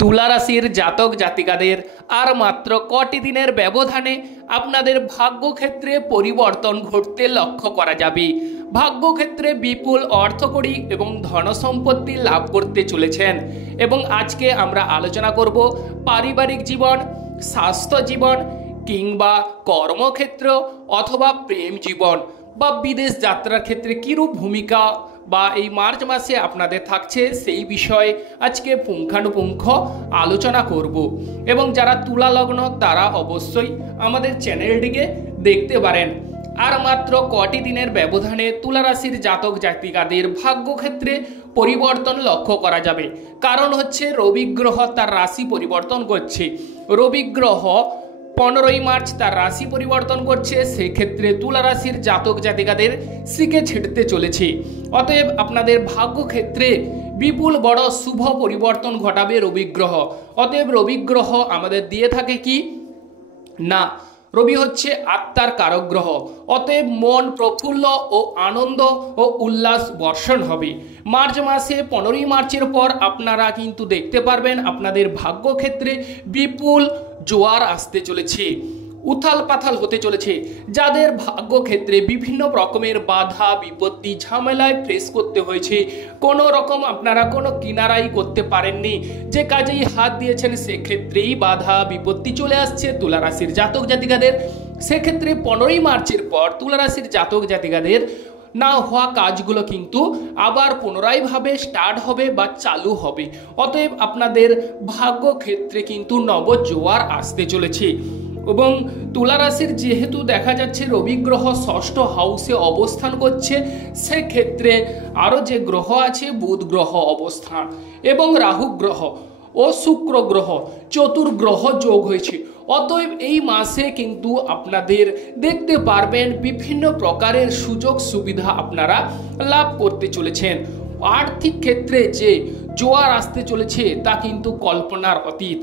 তুলা রাশির জাতক জাতিকাদের আর মাত্র কটি দিনের ব্যবধানে আপনাদের ভাগ্যক্ষেত্রে পরিবর্তন ঘটতে লক্ষ্য করা যাবে। ভাগ্যক্ষেত্রে বিপুল অর্থকড়ি এবং ধনসম্পত্তি লাভ করতে চলেছেন। এবং আজকে আমরা আলোচনা করব পারিবারিক জীবন, স্বাস্থ্য জীবন কিংবা কর্মক্ষেত্র অথবা প্রেম জীবন বা বিদেশ যাত্রার ক্ষেত্রে কীরূপ ভূমিকা বা এই মার্চ মাসে আপনাদের থাকছে সেই বিষয়ে আজকে পুঙ্খানুপুঙ্খ আলোচনা করব। এবং যারা তুলা লগ্ন তারা অবশ্যই আমাদের চ্যানেলটিকে দেখতে পারেন। আর মাত্র কটি দিনের ব্যবধানে তুলা রাশির জাতক জাতিকাদের ভাগ্যক্ষেত্রে পরিবর্তন লক্ষ্য করা যাবে। কারণ হচ্ছে রবি গ্রহ তার রাশি পরিবর্তন করছে। রবি গ্রহ 15ই মার্চ তার রাশি পরিবর্তন করছে। সেক্ষেত্রে তুলা রাশির জাতক জাতিকাদের শিখে ছিটতে চলেছে। অতএব আপনাদের ভাগ্যক্ষেত্রে বিপুল বড় শুভ পরিবর্তন ঘটাবে রবি গ্রহ। অতএব রবি গ্রহ আমাদের দিয়ে থাকে কি না, রবি হচ্ছে আত্মার কারক গ্রহ। অতএব মন প্রফুল্ল ও আনন্দ ও উল্লাস বর্ষণ হবে। মার্চ মাসে 15ই মার্চের পর আপনারা কিন্তু দেখতে পারবেন আপনাদের ভাগ্যক্ষেত্রে বিপুল জোয়ার আসতে চলেছে, উথাল পাথাল হতে চলেছে। যাদের ভাগ্যক্ষেত্রে বিভিন্ন রকমের বাধা বিপত্তি ঝামেলায় ফেস করতে হয়েছে, কোনো রকম আপনারা কোনো কিনারাই করতে পারেননি, যে কাজেই হাত দিয়েছেন সেক্ষেত্রেই বাধা বিপত্তি চলে আসছে তুলা রাশির জাতক জাতিকাদের। সেক্ষেত্রে 15ই মার্চের পর তুলা রাশির জাতক জাতিকাদের না হওয়া কাজগুলো কিন্তু আবার পুনরায়ভাবে স্টার্ট হবে বা চালু হবে। অতএব আপনাদের ভাগ্যক্ষেত্রে কিন্তু নবজোয়ার আসতে চলেছে। এবং তুলা রাশির যেহেতু দেখা যাচ্ছে রবি গ্রহ ষষ্ঠ হাউসে অবস্থান করছে, সেক্ষেত্রে আরও যে গ্রহ আছে বুধ গ্রহ অবস্থান এবং রাহু গ্রহ ও শুক্র গ্রহ চতুর্গ্রহ যোগ হয়েছে। অতএব এই মাসে কিন্তু আপনাদের দেখতে পারবেন বিভিন্ন প্রকারের সুযোগ সুবিধা আপনারা লাভ করতে চলেছেন। আর্থিক ক্ষেত্রে যে জোয়ার আসতে চলেছে তা কিন্তু কল্পনার অতীত।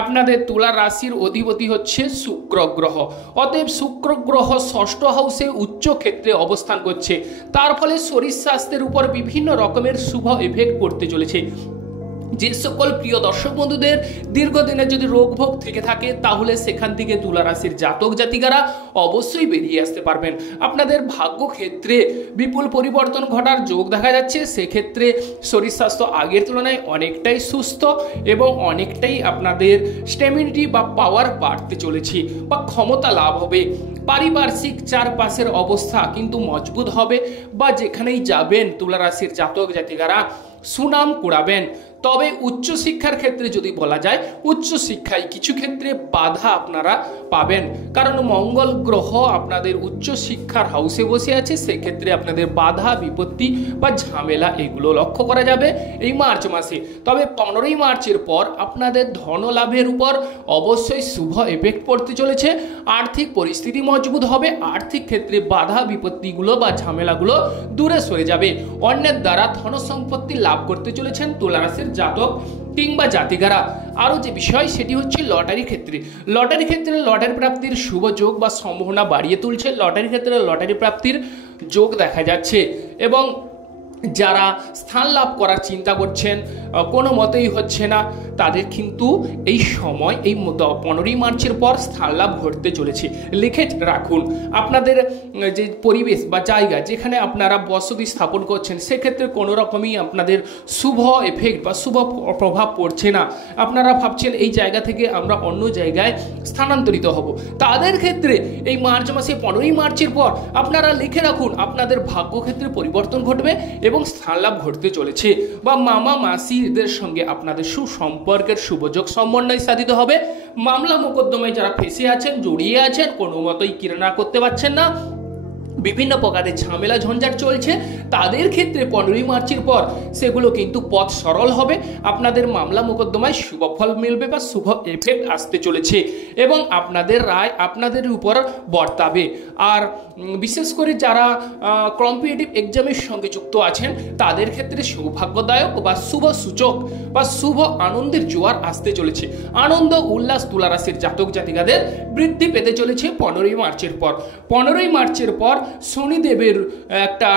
আপনাদের তুলা রাশির অধিপতি হচ্ছে শুক্র গ্রহ। অতএব শুক্র গ্রহ ষষ্ঠ হাউসে উচ্চ ক্ষেত্রে অবস্থান করছে। তার ফলে শরীর স্বাস্থ্যের উপর বিভিন্ন রকমের শুভ এফেক্ট পড়তে চলেছে। যে সকল প্রিয় দর্শক বন্ধুদের দীর্ঘদিনের যদি রোগভোগ থেকে থাকে তাহলে সেখান থেকে তুলা রাশির জাতক জাতিকারা অবশ্যই বেরিয়ে আসতে পারবেন। আপনাদের ভাগ্যক্ষেত্রে বিপুল পরিবর্তন ঘটার যোগ দেখা যাচ্ছে। সেক্ষেত্রে শরীর স্বাস্থ্য আগের তুলনায় অনেকটাই সুস্থ এবং অনেকটাই আপনাদের স্ট্যামিনিটি বা পাওয়ার বাড়তে চলেছে বা ক্ষমতা লাভ হবে। পারিপার্শ্বিক চারপাশের অবস্থা কিন্তু মজবুত হবে বা যেখানেই যাবেন তুলা রাশির জাতক জাতিকারা সুনাম কুড়াবেন। তবে উচ্চশিক্ষার ক্ষেত্রে যদি বলা যায়, উচ্চশিক্ষায় কিছু ক্ষেত্রে বাধা আপনারা পাবেন, কারণ মঙ্গল গ্রহ আপনাদের উচ্চশিক্ষার হাউসে বসে আছে। সেক্ষেত্রে আপনাদের বাধা বিপত্তি বা ঝামেলা এগুলো লক্ষ্য করা যাবে এই মার্চ মাসে। তবে 15ই মার্চের পর আপনাদের ধন লাভের উপর অবশ্যই শুভ এফেক্ট পড়তে চলেছে। আর্থিক পরিস্থিতি মজবুত হবে। আর্থিক ক্ষেত্রে বাধা বিপত্তিগুলো বা ঝামেলাগুলো দূরে সরে যাবে। অন্যের দ্বারা ধন সম্পত্তি লাভ করতে চলেছেন তুলা রাশির জাতক কিংবা জাতিকারা। আরও যে বিষয় সেটি হচ্ছে লটারি ক্ষেত্রে। লটারি ক্ষেত্রে লটারি প্রাপ্তির শুভ যোগ বা সম্ভাবনা বাড়িয়ে তুলছে। লটারি ক্ষেত্রে লটারি প্রাপ্তির যোগ দেখা যাচ্ছে। এবং যারা স্থান লাভ করার চিন্তা করছেন কোনো মতেই হচ্ছে না, তাদের কিন্তু এই সময় এই 15ই মার্চের পর স্থান লাভ ঘটতে চলেছে। লিখে রাখুন আপনাদের যে পরিবেশ বা জায়গা যেখানে আপনারা বসতি স্থাপন করছেন সেক্ষেত্রে কোনো রকমই আপনাদের শুভ এফেক্ট বা শুভ প্রভাব পড়ছে না। আপনারা ভাবছেন এই জায়গা থেকে আমরা অন্য জায়গায় স্থানান্তরিত হব। তাদের ক্ষেত্রে এই মার্চ মাসে 15ই মার্চের পর আপনারা লিখে রাখুন আপনাদের ভাগ্যক্ষেত্রে পরিবর্তন ঘটবে এবং স্থান লাভ ঘটতে চলেছে। বা মামা মাসিদের সঙ্গে আপনাদের সুসম্পর্কের শুভযোগ সমন্বয় সাধিত হবে। মামলা মোকদ্দমায় যারা ফেসে আছেন, জড়িয়ে আছেন, কোনো মতোই কিনারা করতে পারছেন না, বিভিন্ন প্রকারের ঝামেলা ঝঞ্ঝাট চলছে, তাদের ক্ষেত্রে 15ই মার্চের পর সেগুলো কিন্তু পথ সরল হবে। আপনাদের মামলা মোকদ্দমায় শুভ ফল মিলবে বা শুভ এফেক্ট আসতে চলেছে এবং আপনাদের রায় আপনাদের উপর বর্তাবে। আর বিশেষ করে যারা কম্পিটিটিভ এক্সামের সঙ্গে যুক্ত আছেন তাদের ক্ষেত্রে সৌভাগ্যদায়ক বা শুভ সূচক বা শুভ আনন্দের জোয়ার আসতে চলেছে। আনন্দ উল্লাস তুলা রাশির জাতক জাতিকাদের বৃদ্ধি পেতে চলেছে 15ই মার্চের পর। 15ই মার্চের পর শনিদেবের একটা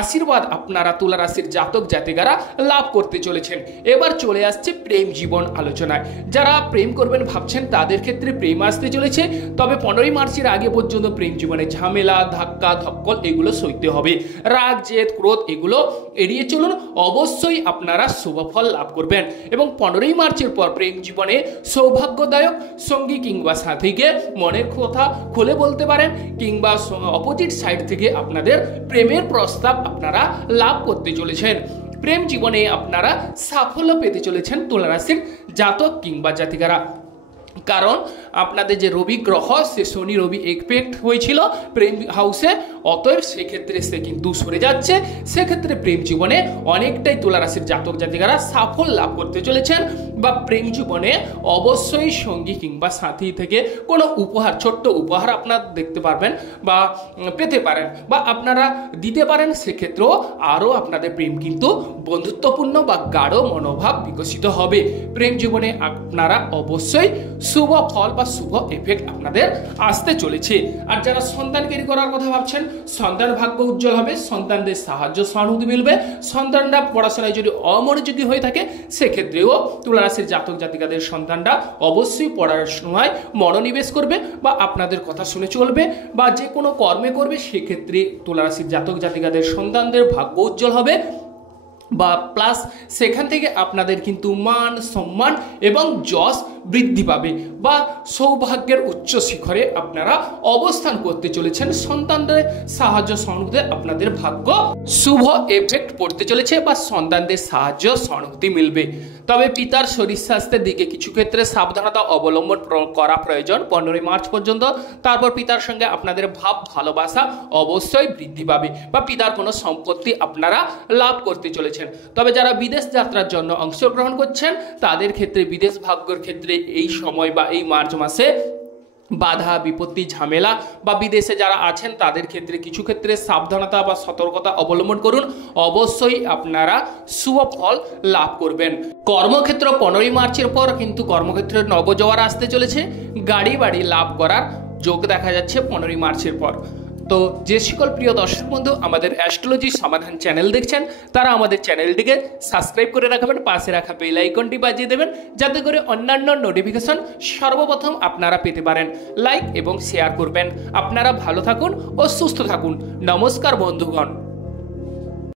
আশীর্বাদ আপনারা তুলা রাশির জাতক জাতিকারা লাভ করতে চলেছেন। এবার চলে আসছে প্রেম জীবন আলোচনায়। যারা প্রেম করবেন ভাবছেন তাদের ক্ষেত্রে প্রেম আসতে চলেছে, তবে 15ই মার্চের আগে পর্যন্ত প্রেম জীবনে ঝামেলা, ধাক্কা ধক্কল এগুলো সইতে হবে। রাগ, জেদ, ক্রোধ এগুলো এড়িয়ে চলুন, অবশ্যই আপনারা শুভ ফল লাভ করবেন। এবং 15ই মার্চের পর প্রেম জীবনে সৌভাগ্যদায়ক সঙ্গী কিংবা সাথীকে মনের কথা খুলে বলতে পারেন, কিংবা অপোজিট সাইড থেকে আপনাদের প্রেমের প্রস্তাব আপনারা লাভ করতে চলেছেন। প্রেম জীবনে আপনারা সাফল্য পেতে চলেছেন তুলা রাশির জাতক কিংবা জাতিকারা। কারণ আপনাদের যে রবি গ্রহ, সে শনি রবি এফেক্ট হয়েছিল প্রেম হাউসে, অতএব সেক্ষেত্রে সে কিন্তু সরে যাচ্ছে। সেক্ষেত্রে প্রেম জীবনে অনেকটাই তুলা রাশির জাতক জাতিকারা সাফল্য লাভ করতে চলেছেন। বা প্রেম জীবনে অবশ্যই সঙ্গী কিংবা সাথী থেকে কোনো উপহার, ছোট্ট উপহার আপনারা দেখতে পারবেন বা পেতে পারেন, বা আপনারা দিতে পারেন। সেক্ষেত্রেও আরও আপনাদের প্রেম কিন্তু বন্ধুত্বপূর্ণ বা গাঢ় মনোভাব বিকশিত হবে। প্রেম জীবনে আপনারা অবশ্যই শুভ ফল বা শুভ এফেক্ট আপনাদের আসতে চলেছে। আর যারা সন্তানকেরি করার কথা ভাবছেন, সন্তান ভাগ্য উজ্জ্বল হবে, সন্তানদের সাহায্য সহানুভূতি মিলবে। সন্তানরা পড়াশোনায় যদি অমনোযোগী হয়ে থাকে, সেক্ষেত্রেও তুলা রাশির জাতক জাতিকাদের সন্তানরা অবশ্যই পড়াশোনায় মনোনিবেশ করবে বা আপনাদের কথা শুনে চলবে, বা যে কোনো কর্মে করবে। সেক্ষেত্রে তুলা রাশির জাতক জাতিকাদের সন্তানদের ভাগ্য উজ্জ্বল হবে, বা প্লাস সেখান থেকে আপনাদের কিন্তু মান সম্মান এবং যশ বৃদ্ধি পাবে, বা সৌভাগ্যের উচ্চ শিখরে আপনারা অবস্থান করতে চলেছেন। সন্তানদের সাহায্য সহানুভূতি আপনাদের ভাগ্য শুভ এফেক্ট পড়তে চলেছে, বা সন্তানদের সাহায্য সহানুভূতি মিলবে। তবে পিতার শরীর স্বাস্থ্যের দিকে কিছু ক্ষেত্রে সাবধানতা অবলম্বন করা প্রয়োজন 15ই মার্চ পর্যন্ত। তারপর পিতার সঙ্গে আপনাদের ভাব ভালোবাসা অবশ্যই বৃদ্ধি পাবে, বা পিতার কোনো সম্পত্তি আপনারা লাভ করতে চলেছেন। তবে যারা বিদেশ যাত্রার জন্য অংশগ্রহণ করছেন, তাদের ক্ষেত্রে বিদেশ ভাগ্যের ক্ষেত্রে এই সময় বা এই মার্চ মাসে বাধা বিপত্তি ঝামেলা, বা বিদেশে যারা আছেন তাদের ক্ষেত্রে কিছু ক্ষেত্রে সাবধানতা বা সতর্কতা অবলম্বন করুন, অবশ্যই আপনারা শুভ ফল লাভ করবেন। কর্মক্ষেত্র 15ই মার্চের পর কিন্তু কর্মক্ষেত্রে নবজোয়ার আসতে চলেছে। গাড়ি বাড়ি লাভ করার যোগ দেখা যাচ্ছে 15ই মার্চের পর। তো যে সকল প্রিয় দর্শক বন্ধু আমাদের অ্যাস্ট্রোলজি সমাধান চ্যানেল দেখছেন, তারা আমাদের চ্যানেলটিকে সাবস্ক্রাইব করে রাখবেন, পাশে রাখা বেল আইকনটি বাজিয়ে দেবেন, যাতে করে অন্যান্য নোটিফিকেশন সর্বপ্রথম আপনারা পেতে পারেন। লাইক এবং শেয়ার করবেন। আপনারা ভালো থাকুন ও সুস্থ থাকুন। নমস্কার বন্ধুগণ।